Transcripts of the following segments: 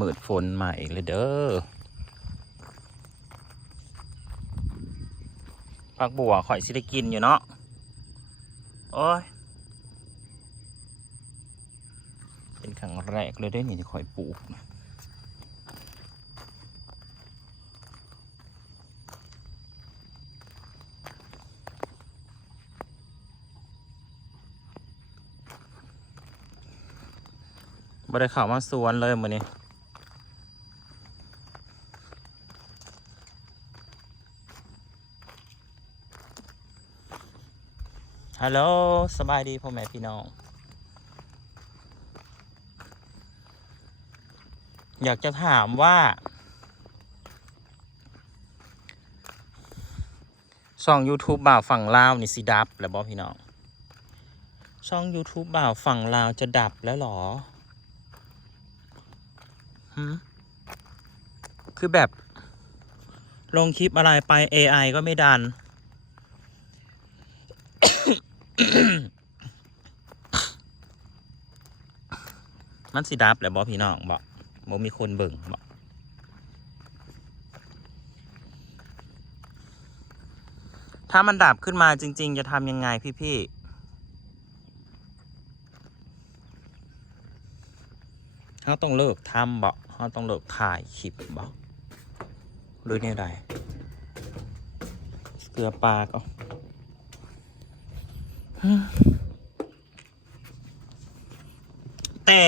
มืดฝนใหม่เลยเด้อผักบัวข่อยสิได้กินอยู่เนาะ โอ้ย เป็นครั้งแรกเลยด้อนี่ที่ข่อยปลูกนะบ่ได้เข้ามาสวนเลยมื้อนี้ ฮัลโหลสบายดีพ่อแม่พี่น้อง อยากจะถามว่าช่อง YouTube บ่าวฝั่งลาวนี่สิดับแล้วบอพี่น้องช่อง YouTube บ่าวฝั่งลาวจะดับแล้วหรอหืมคือแบบลงคลิปอะไรไป AI ก็ไม่ดัน มันสิดับแหละบอพี่น้องบอกบอมีคนเบิ่งบอกถ้ามันดับขึ้นมาจริง ๆ จะทำยังไงพี่ๆเขาต้องเลิกทำบอกเขาต้องเลิกถ่ายคลิปบอกหรือเนี่ยใดเกลือปลาก็ แต่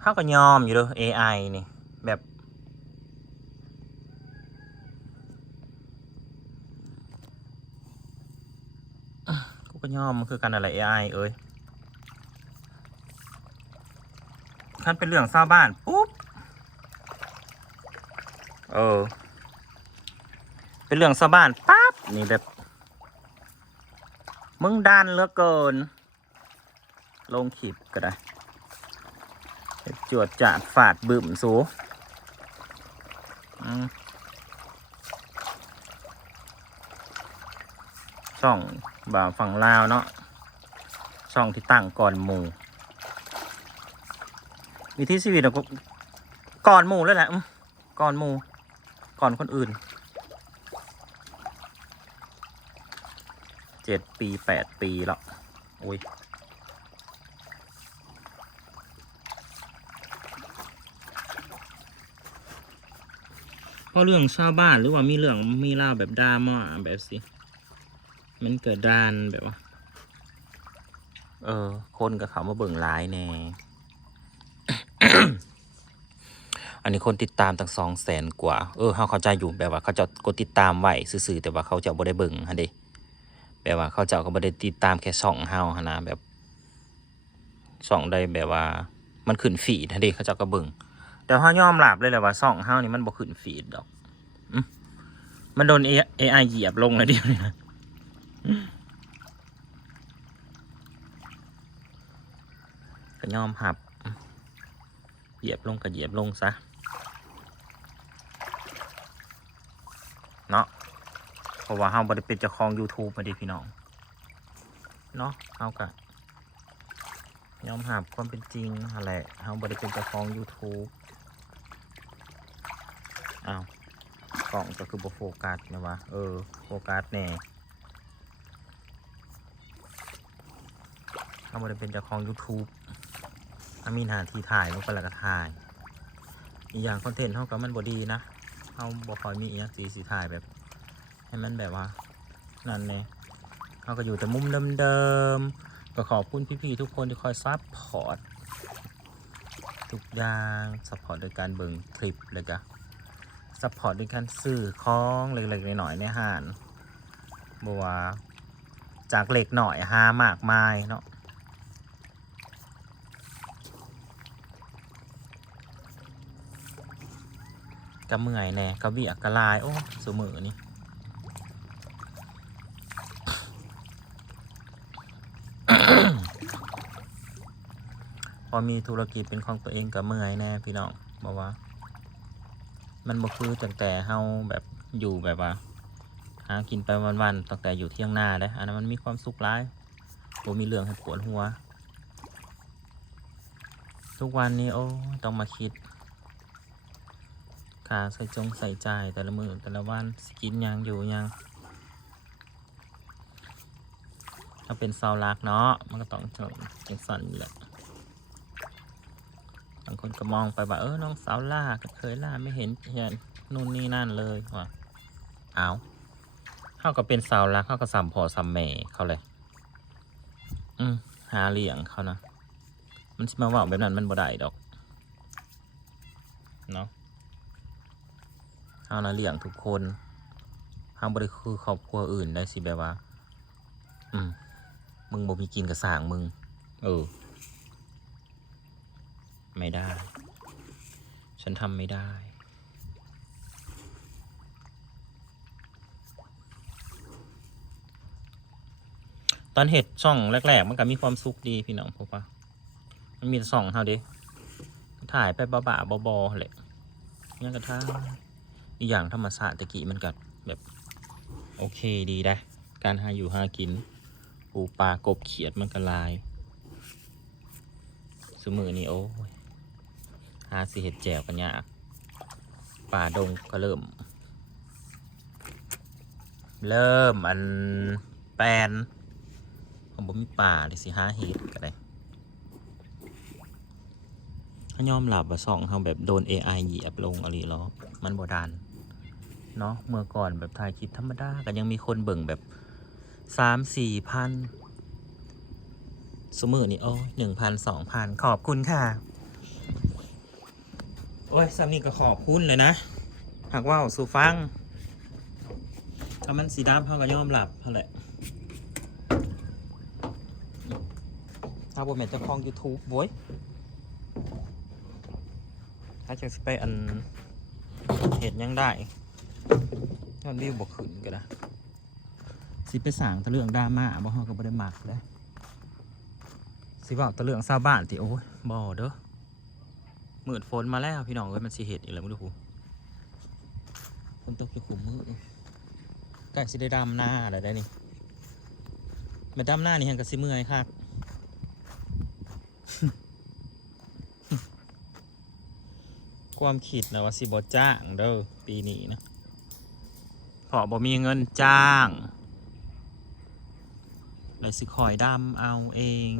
เขาก็ยอมอยู่ด้อ AI นี่ แบบ กูก็ยอมมันคือกันอะไร AI เอ้ยคันเป็นเรื่องเศร้าวบ้าน ปุ๊บ เออ เป็นเรื่องเศร้าวบ้านปั๊บนี่แบบ มึงดันเหลือเกิน ลงขีบก็ได้จวดจาดฝาดบึมสูช่องบ่าฝั่งลาวเนาะช่องที่ตั้งก่อนหมู่วิธีชีวิตเราก็ก่อนหมู่เลยแหละก่อนหมู่ก่อนคนอื่น เจ็ดปีแปดปีแล้วโอ้ยเพราะเรื่องชาวบ้านหรือว่ามีเรื่องมีเล่าแบบดราม่าแบบสิ มันเกิดดานแบบว่า เออ คนกับเขามาเบิ่งหลายแน่ อันนี้คนติดตามตั้งสองแสนกว่า เออเขาเข้าใจอยู่แบบว่า เขาจะกดติดตามไว้ซื่อๆแต่ว่าเขาจะบ่ได้เบิ่งฮะเด้ แบบว่าเขาเจ้าก็บ่ได้ติดตามแค่ช่องเฮาหนะแบบช่องใดแบบว่า มันขึ้นฟีดฮะด้เขาเจ้าก็เบิ่งแต่เขายอมรับเลยแหละว่าซ่องเฮานี่มันบ่ขึ้นฟีดดอกมันโดน AI เหยียบลงแล้วเดียวนี่นะอืมก็ยอมหับ เหยียบลงก็เหยียบลงซะ เพ ราะว่าเฮาบ่ได้เป็นเจ้าของ YouTube มาดิพี่น้องเนาะเฮาก็ยอมหับความเป็นจริงนั่นแหละเฮาบ่ได้เป็นเจ้าของ YouTube อ้าวกล่องก็คือบ่โฟกัสนะวะเออโฟกัสแน่ถ้าบ่ได้เป็นเจ้าของ YouTube ถ้ามีหน้าที่ถ่ายลงไปแล้วก็ถ่าย อีกอย่างคอนเทนต์เฮาก็มันบ่ดีนะเฮาบ่ค่อยมีอีหยังสีสีถ่ายแบบ ให้มันแบบว่า นั่นแน่เฮาก็อยู่แต่มุมเดิมๆ ก็ขอบคุณพี่ๆทุกคนที่คอยซัพพอร์ตทุกอย่างซัพพอร์ตโดยการเบิ่งคลิปเลยก็ซัพพอร์ตด้วยการซื้อของเล็กๆหน่อยๆในห้านบัวจากเล็กหน่อยหามากมายเนาะกะเมื่อยแน่กะเบียกกะลาย โอ้สมือนี่ อมีธุรกิจเป็นของตัวเองกะเมื่อยแน่พี่น้องบอกว่า มันบ่คือตั้งแต่เฮาแบบอยู่แบบว่าหากินไปวันๆตั้งแต่อยู่เที่ยงหน้าเด้อันนั้นมันมีความสุขร้ายบ่มีเรื่องให้ปวดหัว ทุกวันนี้โอ้ต้องมาคิดค่าใส่จงใส่ใจายแต่ละมือแต่ละวันสกินยังอยู่ยังถ้าเป็นเสาหลักเนาะมันก็ต้องจงจังสันอยู่แหละ บางคนก็มองไปว่าเออน้องสาวล่าก็เคยล่าไม่เห็นเห็นนู่นนี่นั่นเลยว่ะเอาเขาก็เป็นสาวรักเขาก็สามพอสามแม่เขาเลย อืมหาเลี้ยงเขานะมันมาว่าแบบนั้นมันบ่ได้ดอกเนาะเอานะเลี้ยงทุกคนหาบ่ได้คือครอบครัวอื่นได้สิแบบว่า อืม มึงบ่มีกินกับสางมึง เออ ไม่ได้ ฉันทำไม่ได้ ตอนเห็ดช่องแรก ๆ มันก็มีความสุขดีพี่น้องพบว่ามันมีแต่สองเท่าเดิถ่ายไปบ้าๆบอๆแหละยังกระทั่งอีกอย่างธรรมศาสตร์ตะกี้มันก็แบบโอเคดีได้ การหาอยู่หากิน ปูปลากบเขียดมันก็ลายสมือนี่โอ้ย หาสิเห็ดแจวกันยากป่าดงก็เริ่ม เริ่มอันแปลนผมบ่มีป่าเลยสิหาเห็ดกันเลยเขายอมหลับว่าส่องเขาแบบโดน AI เหยียบลงอะไรหรอมันบ่ดันเนาะเมื่อก่อนแบบถ่ายคลิปธรรมดาก็ยังมีคนเบิ่งแบบสามสี่พันสมือนี่โอ้หนึ่งพันสองพันขอบคุณค่ะ โอ้ยสามีก็ขอบคุณเลยนะ หากว่าสูฟังถ้ามันสีดำเขาก็ยอมหลับเท่าไหร่ถ้าบนเมนเจ้าของ YouTube โว้ยถ้าจะสไปอันเห็นยังได้ยอดวิวบกขึ้นก็ได้สิไปสร้างตะเรื่องดราม่าบ่ฮอก็บ่ได้มักเลยสิบอกตะเรื่องชาวบ้านติโอ้ยบ่เด้อ มืดฝนมาแล้วพี่น้องเอ้ยมันสิเห็ดอีกแล้วมึงดูหูฝนตกอยู่ขุมมือใกล้สิได้ดำหน้าแล้วได้นี่มาดำหน้านี่ยังกะสิเมื่อยคักความคิดนะว่าสิบอจ้างเด้อปีนี้นะพราะบ่มีเงินจ้างเลยสิคอยดำเอาเอง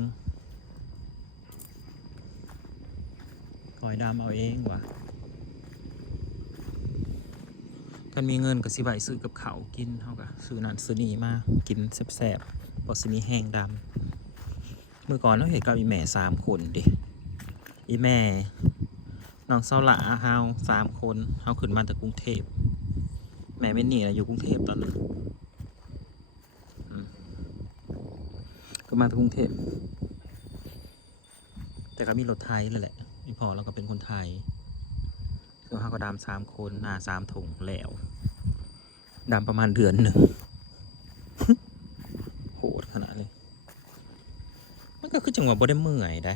คอยดำเอาเองว่ะกันมีเงินก็สิใบซื้อกับเขากินเท่ากับซื้อนั่นซื้อนี่มากินแซ่บๆพอสิมีแห้งดำเมื่อก่อนเราเห็นกับอีแม่สามคนดิอีแม่น้องเสาหละเฮาสามคนเฮาขึ้นมาจากกรุงเทพแม่ไม่หนีนะอยู่กรุงเทพตอนนั้นก็มาจากกรุงเทพแต่ก็มีรถไทยเลยแหละ พี่พอเราก็เป็นคนไทยคือเฮาก็ดำสามคนหน้าสามถุงแล้วดำประมาณเดือนหนึ่งโหดขนาดเลย มันก็คือจังหวะบ่ได้เมื่อยได้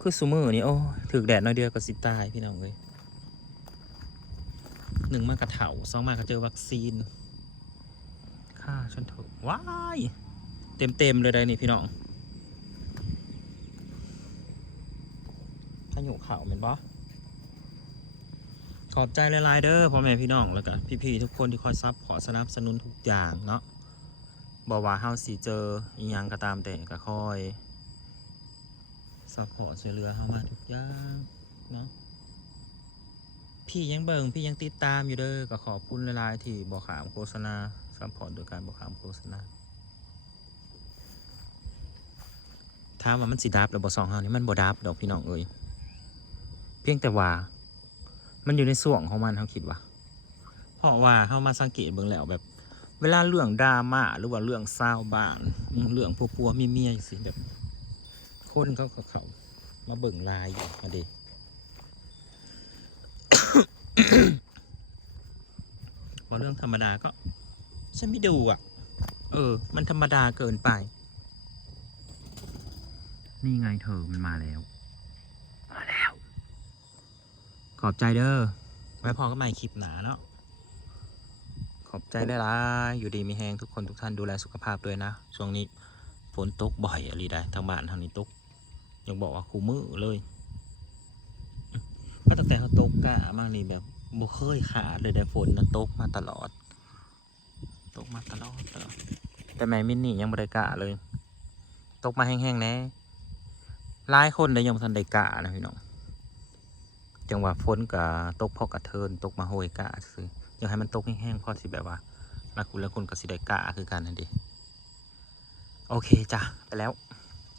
คือซูมือนี่โอ้ถึกแดดน้อยเดียวก็สิตายพี่น้องเลยหนึ่งมากระเถาสองมากระเจอวัคซีนค่าฉันถอะว้าย เต็มเต็มเลยได้นี่พี่น้อง ถ้าอยู่เข่าเป็นบ่ขอบใจลายๆเด้อพ่อแม่พี่น้องแล้วก็พี่ๆทุกคนที่คอยซับขอสนับสนุนทุกอย่างเนาะบอกว่าเฮาสิเจออีหยังก็ตามแต่ก็คอยซัพพอร์ตช่วยเหลือเขามาทุกอย่างเนาะพี่ยังเบิงพี่ยังติดตามอยู่เด้อก็ขอบคุณหลายๆที่บอกขามโฆษณาซัพพอร์ตโดยการบอกขามโฆษณาถามว่ามันสิดับหรือบ่สองเฮานี่มันบ่ดับดอกพี่น้องเอ้ย เพียงแต่ว่า มันอยู่ในส่วงของมันเฮาคิดว่า เพราะว่าเฮามาสังเกตเบิ่งแล้วแบบ เวลาเรื่องดราม่าหรือว่าเรื่องเศร้าวบ้านเรื่องพัวๆเมียสิแบบ คนเขาเขามาเบิ่งลายอยู่มาดิพอเรื่องธรรมดาก็ ฉันไม่ดูอะ เออ มันธรรมดาเกินไป นี่ไงเธอมันมาแล้ว มาแล้ว ขอบใจเด้อ ไว้พอก็ใหม่คลิปหนาเนาะ ขอบใจได้ละอยู่ดีมีแหงทุกคนทุกท่านดูแลสุขภาพด้วยนะ ช่วงนี้ฝนตกบ่อยอะไรได้ทางบ้านทางนี้ตกยังบอกว่าคูมือเลยก็ตั้งแต่เขาตกกะมากนี่แบบบ่เคยขาดเลยได้ฝนนะตกมาตลอด ตกมาตลอดตลอดแต่แม่มินนี่ยังบ่ได้กะเลย ตกมาแห้งๆแน่หลายคนเลยยังบ่ทันได้กะนะพี่น้อง จังหวะฝนกับตกพอกระเทินตกมาโหยกะซื้ออยากให้มันตกแห้งๆพอสิแบบว่าลายคุณแล้วคนก็สิได้กะคือกันนั่นดิโอเคจ้ะไปแล้ว